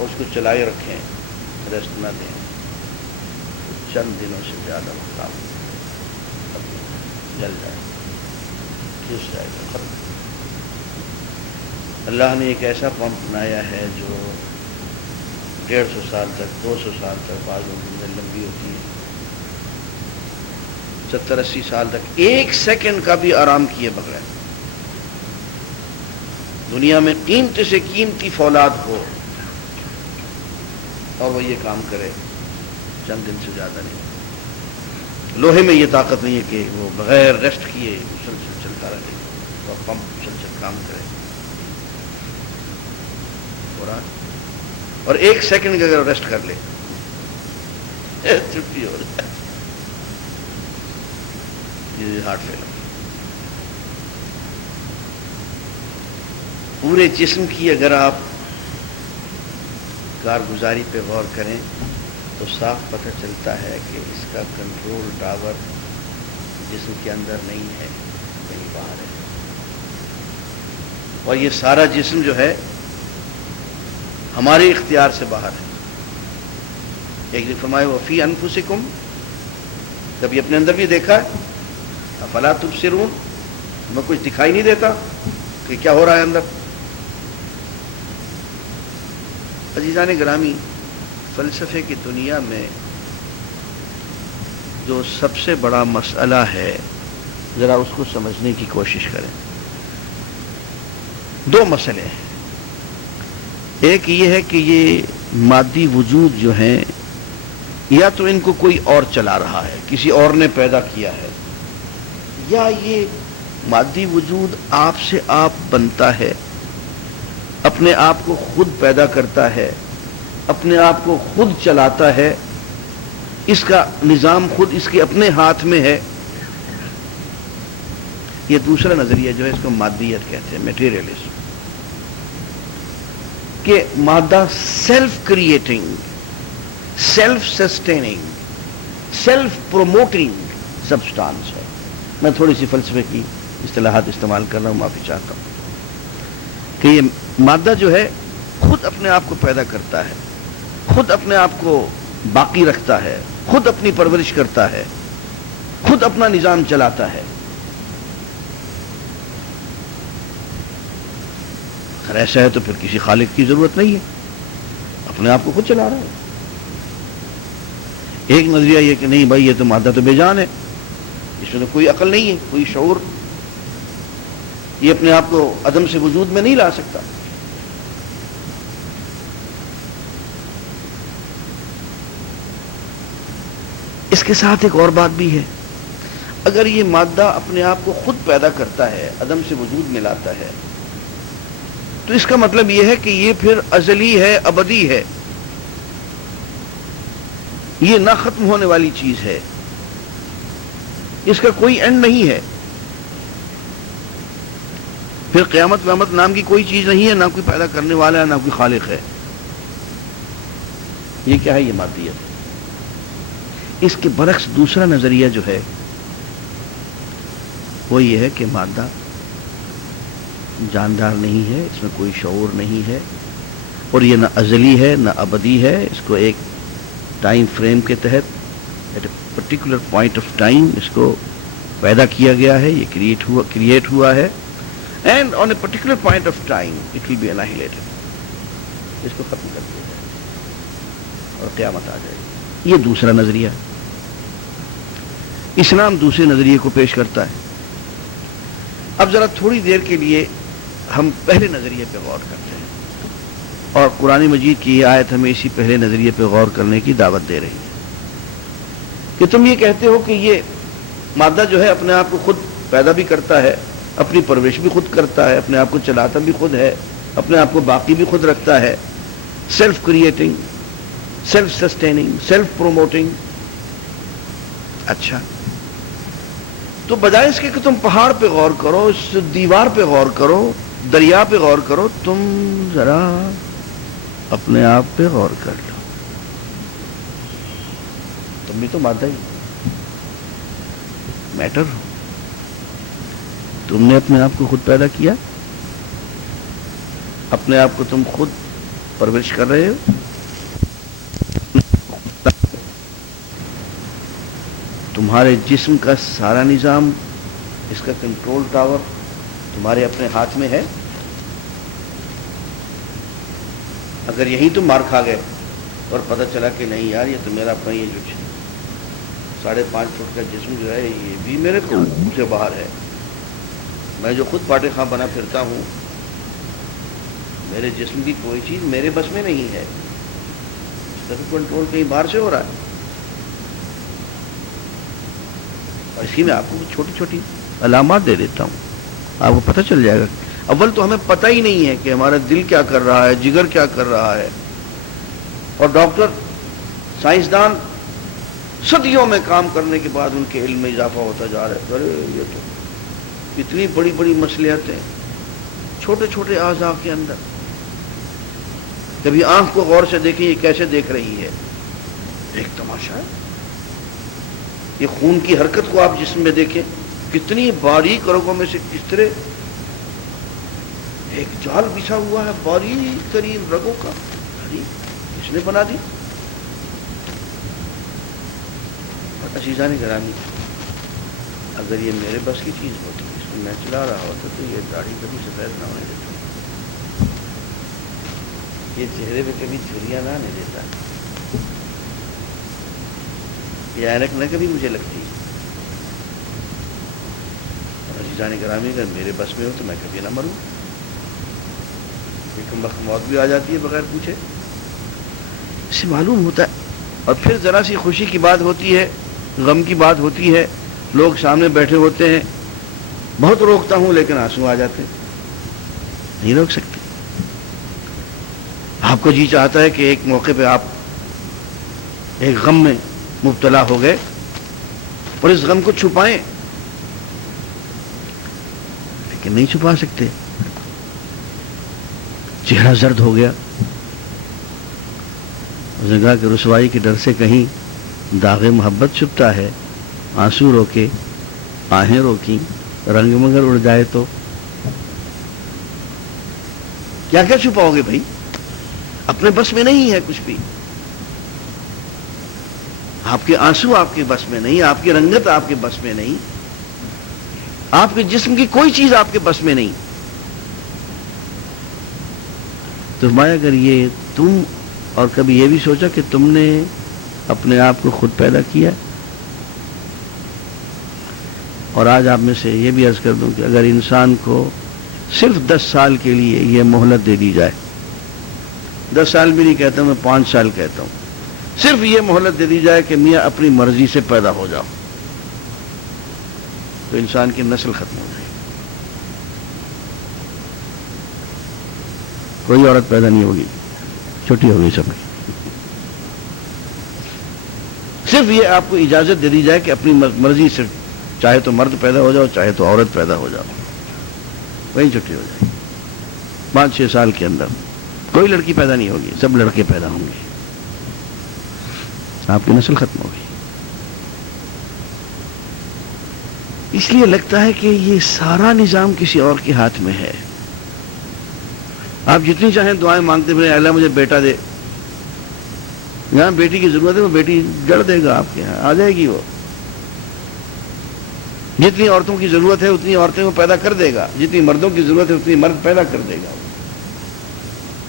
اور اس کو چلائے رکھیں، ریسٹ نہ دیں، چند دنوں سے زیادہ وقت جل جائے، کھس جائے گا، ختم۔ اللہ نے ایک ایسا پمپ بنایا ہے جو 150 سال تک، 200 سال تک، بعض زندگی لمبی ہوتی ہے، 70-80 سال تک ایک سیکنڈ کا بھی آرام کیے بغیر دنیا میں قیمتی سے قیمتی فولاد ہو اور وہ یہ کام کرے، چند دن سے زیادہ نہیں۔ لوہے میں یہ طاقت نہیں ہے کہ وہ بغیر ریسٹ کیے مسلسل چلتا رہے اور پمپ مسلسل کام کرے، اور ایک سیکنڈ کا اگر ریسٹ کر لے چھٹی ہو جائے، یہ ہارٹ فیل۔ پورے جسم کی اگر آپ کارگزاری پہ غور کریں تو صاف پتہ چلتا ہے کہ اس کا کنٹرول ٹاور جسم کے اندر نہیں ہے، کہیں باہر ہے، اور یہ سارا جسم جو ہے ہمارے اختیار سے باہر ہے۔ ایک نے فرمایا وفی انفسکم، کبھی اپنے اندر بھی دیکھا ہے؟ افلا تبصرون، ہمیں کچھ دکھائی نہیں دیتا کہ کیا ہو رہا ہے اندر؟ عزیزان گرامی، فلسفے کی دنیا میں جو سب سے بڑا مسئلہ ہے، ذرا اس کو سمجھنے کی کوشش کریں۔ دو مسئلے ہیں، ایک یہ ہے کہ یہ مادی وجود جو ہیں یا تو ان کو کوئی اور چلا رہا ہے، کسی اور نے پیدا کیا ہے، یا یہ مادی وجود آپ سے آپ بنتا ہے، اپنے آپ کو خود پیدا کرتا ہے، اپنے آپ کو خود چلاتا ہے، اس کا نظام خود اس کے اپنے ہاتھ میں ہے۔ یہ دوسرا نظریہ جو ہے اس کو مادیت کہتے ہیں، میٹیریلزم، کہ مادہ self creating, self sustaining, self promoting substance ہے۔ میں تھوڑی سی فلسفے کی اصطلاحات استعمال کر رہا ہوں، معافی چاہتا ہوں، کہ یہ مادہ جو ہے خود اپنے آپ کو پیدا کرتا ہے، خود اپنے آپ کو باقی رکھتا ہے، خود اپنی پرورش کرتا ہے، خود اپنا نظام چلاتا ہے۔ اگر ایسا ہے تو پھر کسی خالق کی ضرورت نہیں ہے، اپنے آپ کو خود چلا رہا ہے۔ ایک نظریہ یہ کہ نہیں بھائی، یہ تو مادہ تو بے جان ہے، اس میں تو کوئی عقل نہیں ہے، کوئی شعور، یہ اپنے آپ کو عدم سے وجود میں نہیں لا سکتا۔ اس کے ساتھ ایک اور بات بھی ہے، اگر یہ مادہ اپنے آپ کو خود پیدا کرتا ہے، عدم سے وجود میں لاتا ہے، تو اس کا مطلب یہ ہے کہ یہ پھر ازلی ہے، ابدی ہے، یہ نہ ختم ہونے والی چیز ہے، اس کا کوئی اینڈ نہیں ہے، پھر قیامت ویامت نام کی کوئی چیز نہیں ہے، نہ کوئی پیدا کرنے والا ہے، نہ کوئی خالق ہے۔ یہ کیا ہے؟ یہ مادیت۔ اس کے برعکس دوسرا نظریہ جو ہے وہ یہ ہے کہ مادہ جاندار نہیں ہے، اس میں کوئی شعور نہیں ہے، اور یہ نہ ازلی ہے نہ ابدی ہے، اس کو ایک ٹائم فریم کے تحت at a particular point of time اس کو پیدا کیا گیا ہے، یہ کریٹ ہوا ہے، and on a particular point of time it will be annihilated, اس کو ختم کر دیا جائے اور قیامت آ جائے گی۔ یہ دوسرا نظریہ۔ اسلام دوسرے نظریے کو پیش کرتا ہے۔ اب ذرا تھوڑی دیر کے لیے ہم پہلے نظریے پہ غور کرتے ہیں، اور قرآن مجید کی یہ آیت ہمیں اسی پہلے نظریے پہ غور کرنے کی دعوت دے رہی ہے کہ تم یہ کہتے ہو کہ یہ مادہ جو ہے اپنے آپ کو خود پیدا بھی کرتا ہے، اپنی پرورش بھی خود کرتا ہے، اپنے آپ کو چلاتا بھی خود ہے، اپنے آپ کو باقی بھی خود رکھتا ہے، self creating, self sustaining, self promoting. اچھا، تو بجائے اس کے کہ تم پہاڑ پہ غور کرو، اس دیوار پہ غور کرو، دریا پہ غور کرو، تم ذرا اپنے آپ پہ غور کر لو۔ تم بھی تو مادہ ہی، میٹر ہو، تم نے اپنے آپ کو خود پیدا کیا، اپنے آپ کو تم خود پرورش کر رہے ہو. تمہارے جسم کا سارا نظام، اس کا کنٹرول ٹاور تمہارے اپنے ہاتھ میں ہے. اگر یہی تم مار کھا گئے اور پتہ چلا کہ نہیں یار یہ تو میرا اپنا، یہ جو 5.5 فٹ کا جسم جو ہے یہ بھی میرے قابو سے باہر ہے، میں جو خود پاٹے خاں بنا پھرتا ہوں، میرے جسم کی کوئی چیز میرے بس میں نہیں ہے، اس کا کنٹرول کہیں باہر سے ہو رہا ہے. اور اسی میں آپ کو چھوٹی چھوٹی علامات دے دیتا ہوں، آپ کو پتہ چل جائے گا. اول تو ہمیں پتہ ہی نہیں ہے کہ ہمارا دل کیا کر رہا ہے، جگر کیا کر رہا ہے. اور ڈاکٹر، سائنسدان صدیوں میں کام کرنے کے بعد ان کے علم میں اضافہ ہوتا جا رہا ہے. ارے یہ تو اتنی بڑی بڑی مصلحتیں چھوٹے چھوٹے اعضاء کے اندر. کبھی آنکھ کو غور سے دیکھیں یہ کیسے دیکھ رہی ہے، ایک تماشا ہے. یہ خون کی حرکت کو آپ جسم میں دیکھیں، کتنی باریک رگوں میں سے کس طرح ایک جال بچھا ہوا ہے باریک ترین رگوں کا. کس نے بنا دی؟ عزیزان گرامی، اگر یہ میرے بس کی چیز ہوتی، اس میں میں چلا رہا ہوتا تو یہ داڑھی کبھی سفید نہ ہونے دیتا، یہ چہرے پہ کبھی جھریاں نہ آنے دیتا، یہ اینک نہ کبھی مجھے لگتی. اور عزیزان گرامی، اگر میرے بس میں ہو تو میں کبھی نہ مروں. کم وقت موت بھی آ جاتی ہے بغیر پوچھے. اس سے معلوم ہوتا ہے. اور پھر ذرا سی خوشی کی بات ہوتی ہے، غم کی بات ہوتی ہے، لوگ سامنے بیٹھے ہوتے ہیں، بہت روکتا ہوں لیکن آنسو آ جاتے، نہیں روک سکتے. آپ کو جی چاہتا ہے کہ ایک موقع پہ آپ ایک غم میں مبتلا ہو گئے اور اس غم کو چھپائیں، لیکن نہیں چھپا سکتے. چہرہ زرد ہو گیا، اس نے کہا کہ رسوائی کے ڈر سے کہیں داغ محبت چھپتا ہے، آنسو روکے، آہیں روکی، رنگ مگر اڑ جائے تو کیا کیا چھپاؤ گے بھائی؟ اپنے بس میں نہیں ہے کچھ بھی. آپ کے آنسو آپ کے بس میں نہیں، آپ کی رنگت آپ کے بس میں نہیں، آپ کے جسم کی کوئی چیز آپ کے بس میں نہیں. تو میں اگر یہ تم، اور کبھی یہ بھی سوچا کہ تم نے اپنے آپ کو خود پیدا کیا. اور آج آپ میں سے یہ بھی عرض کر دوں کہ اگر انسان کو صرف 10 سال کے لیے یہ مہلت دے دی جائے، 10 سال بھی نہیں کہتا ہوں میں، 5 سال کہتا ہوں، صرف یہ مہلت دے دی جائے کہ میاں اپنی مرضی سے پیدا ہو جاؤ، تو انسان کی نسل ختم ہو جائے گی. کوئی عورت پیدا نہیں ہوگی، چھٹی ہوگی سب کی. صرف یہ آپ کو اجازت دے دی جائے کہ اپنی مرضی سے چاہے تو مرد پیدا ہو جاؤ، چاہے تو عورت پیدا ہو جاؤ، وہی چھٹی ہو جائے گی. 5-6 سال کے اندر کوئی لڑکی پیدا نہیں ہوگی، سب لڑکے پیدا ہوں گے، آپ کی نسل ختم ہوگی. اس لیے لگتا ہے کہ یہ سارا نظام کسی اور کے ہاتھ میں ہے. آپ جتنی چاہیں دعائیں مانگتے پھریں، اللہ مجھے بیٹا دے. یہاں بیٹی کی ضرورت ہے، وہ بیٹی جڑ دے گا، آپ کے یہاں آ جائے گی. وہ جتنی عورتوں کی ضرورت ہے اتنی عورتیں وہ پیدا کر دے گا، جتنی مردوں کی ضرورت ہے اتنی مرد پیدا کر دے گا.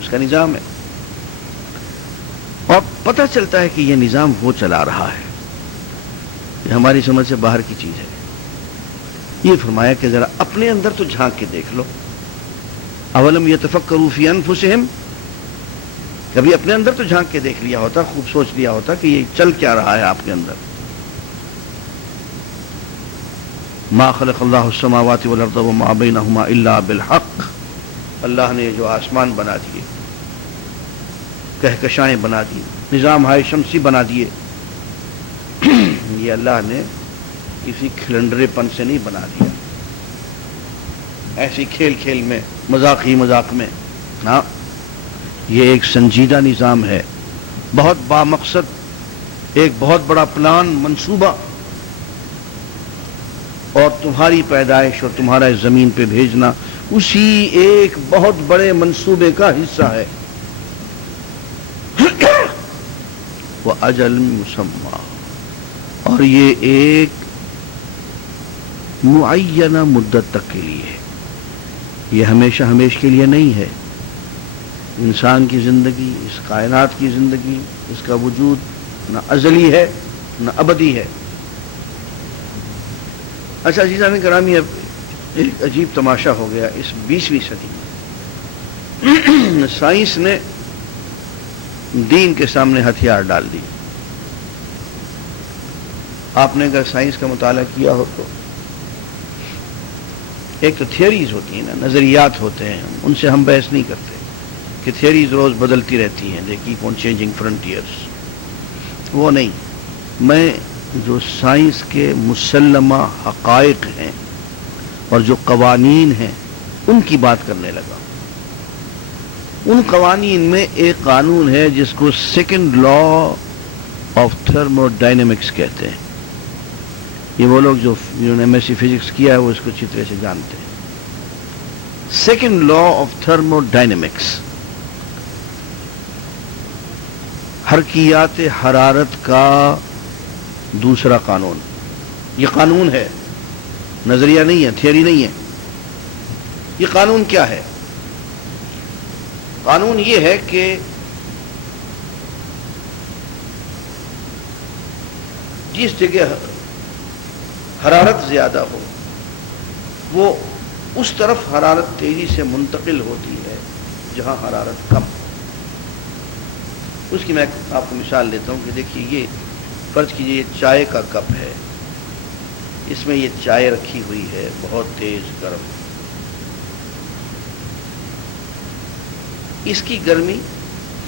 اس کا نظام ہے. اور پتہ چلتا ہے کہ یہ نظام وہ چلا رہا ہے، یہ ہماری سمجھ سے باہر کی چیز ہے. یہ فرمایا کہ ذرا اپنے اندر تو جھانک کے دیکھ لو. اولم یتفکروا فی انفسہم، کبھی اپنے اندر تو جھانک کے دیکھ لیا ہوتا، خوب سوچ لیا ہوتا کہ یہ چل کیا رہا ہے آپ کے اندر. ما خلق اللہ السماوات والارض وما بینہما الا بالحق. اللہ نے جو آسمان بنا دیے، کہکشائیں بنا دی، نظام ہائے شمسی بنا دیے، یہ اللہ نے کسی کھلنڈرے پن سے نہیں بنا دیا، ایسی کھیل کھیل میں، مذاق ہی مذاق میں. ہاں، یہ ایک سنجیدہ نظام ہے، بہت بامقصد، ایک بہت بڑا پلان، منصوبہ. اور تمہاری پیدائش اور تمہارا اس زمین پہ بھیجنا اسی ایک بہت بڑے منصوبے کا حصہ ہے. وَأَجَلٍ مُّسَمًّى، اور یہ ایک معینہ مدت تک کے لیے ہے، یہ ہمیشہ ہمیشہ کے لیے نہیں ہے۔ انسان کی زندگی، اس کائنات کی زندگی، اس کا وجود نہ ازلی ہے نہ ابدی ہے۔ اچھا عزیزان گرامی، اب ایک عجیب تماشا ہو گیا اس 20ویں صدی میں۔ سائنس نے دین کے سامنے ہتھیار ڈال دی۔ آپ نے اگر سائنس کا مطالعہ کیا ہو تو ایک تو تھیوریز ہوتی ہیں نا، نظریات ہوتے ہیں، ان سے ہم بحث نہیں کرتے کہ تھیوریز روز بدلتی رہتی ہیں، they keep on changing frontiers, وہ نہیں۔ میں جو سائنس کے مسلمہ حقائق ہیں اور جو قوانین ہیں ان کی بات کرنے لگا۔ ان قوانین میں ایک قانون ہے جس کو second law of thermo dynamics کہتے ہیں۔ یہ وہ لوگ جنہوں نے ایم ایس سی فزکس کیا ہے وہ اس کو اچھی طرح سے جانتے ہیں۔ Second law of thermodynamics, حرکیات حرارت کا دوسرا قانون۔ یہ قانون ہے، نظریہ نہیں ہے، تھیوری نہیں ہے۔ یہ قانون کیا ہے؟ قانون یہ ہے کہ جس جگہ حرارت زیادہ ہو وہ اس طرف حرارت تیزی سے منتقل ہوتی ہے جہاں حرارت کم ہو۔ اس کی میں آپ کو مثال دیتا ہوں کہ دیکھیے، یہ فرض کیجیے یہ چائے کا کپ ہے، اس میں یہ چائے رکھی ہوئی ہے بہت تیز گرم، اس کی گرمی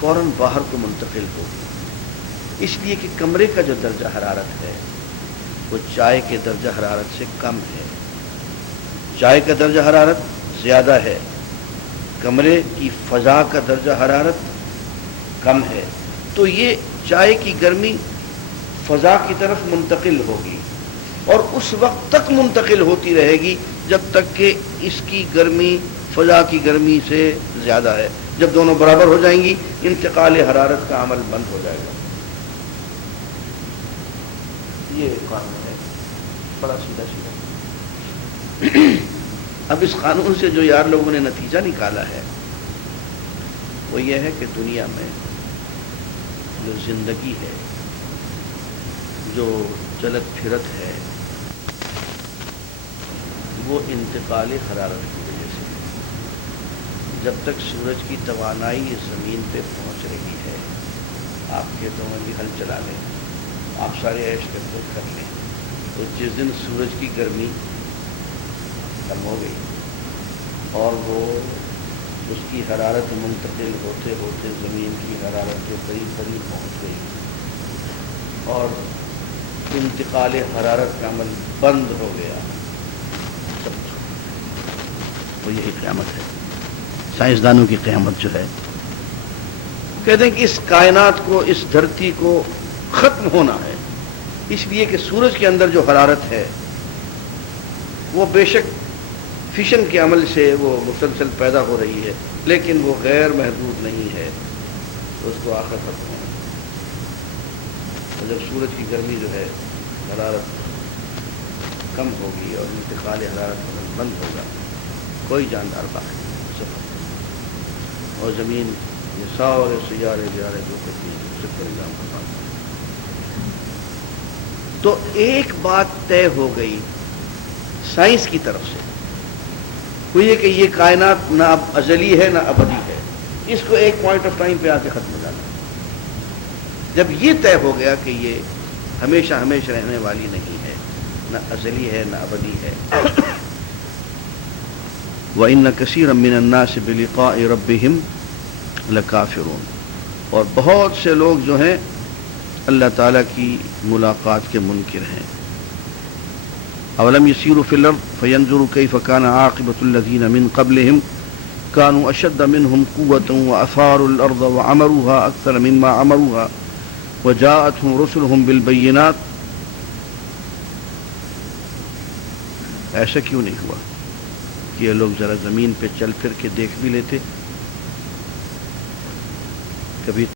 فوراً باہر کو منتقل ہوگی، اس لیے کہ کمرے کا جو درجہ حرارت ہے وہ چائے کے درجہ حرارت سے کم ہے۔ چائے کا درجہ حرارت زیادہ ہے، کمرے کی فضا کا درجہ حرارت کم ہے، تو یہ چائے کی گرمی فضا کی طرف منتقل ہوگی اور اس وقت تک منتقل ہوتی رہے گی جب تک کہ اس کی گرمی فضا کی گرمی سے زیادہ ہے۔ جب دونوں برابر ہو جائیں گی انتقال حرارت کا عمل بند ہو جائے گا۔ یہ قانون ہے، بڑا سیدھا سیدھا۔ اب اس قانون سے جو یار لوگوں نے نتیجہ نکالا ہے وہ یہ ہے کہ دنیا میں جو زندگی ہے، جو چلت پھرت ہے، وہ انتقال حرارت کی وجہ سے۔ جب تک سورج کی توانائی اس زمین پہ پہنچ رہی ہے، آپ کھیتوں میں بھی ہل چلا لیں، آپ سارے عیش کر لیں، تو جس دن سورج کی گرمی کم ہو گئی اور وہ اس کی حرارت منتقل ہوتے ہوتے زمین کی حرارت کے قریب پہنچ گئی اور انتقال حرارت کا عمل بند ہو گیا، وہ یہی قیامت ہے۔ سائنسدانوں کی قیامت جو ہے، کہتے ہیں کہ اس کائنات کو، اس دھرتی کو ختم ہونا ہے، اس لیے کہ سورج کے اندر جو حرارت ہے وہ بے شک فشن کے عمل سے وہ مسلسل پیدا ہو رہی ہے، لیکن وہ غیر محدود نہیں ہے، تو اس کو آخر ختم ہونا ہے۔ اور جب سورج کی گرمی جو ہے، حرارت کم ہوگی اور انتقال حرارت بند ہوگا، کوئی جاندار باقی نہیں سب، اور زمین یہ سارے سیارے جو کچھ بھی سب پر نظام کا پاس۔ تو ایک بات طے ہو گئی سائنس کی طرف سے، وہ یہ کہ یہ کائنات نہ اب ازلی ہے نہ ابدی ہے، اس کو ایک پوائنٹ آف ٹائم پہ آ کے ختم ہو جانا۔ جب یہ طے ہو گیا کہ یہ ہمیشہ ہمیشہ رہنے والی نہیں ہے، نہ ازلی ہے نہ ابدی ہے۔ وَإِنَّ كَثِيرًا مِّنَ النَّاسِ بِلِقَاءِ رَبِّهِمْ لَكَافِرُونَ، اور بہت سے لوگ جو ہیں اللہ تعالیٰ کی ملاقات کے منکر ہیں۔ اولم يسيروا في الارض فينظروا كيف كان عاقبة الذين من قبلهم كانوا اشد منهم قوة واثاروا الارض وعمروها اكثر مما عمروها وجاءتهم رسلهم بالبينات۔ ایسا کیوں نہیں ہوا کہ یہ لوگ ذرا زمین پہ چل پھر کے دیکھ بھی لیتے؟ کبھی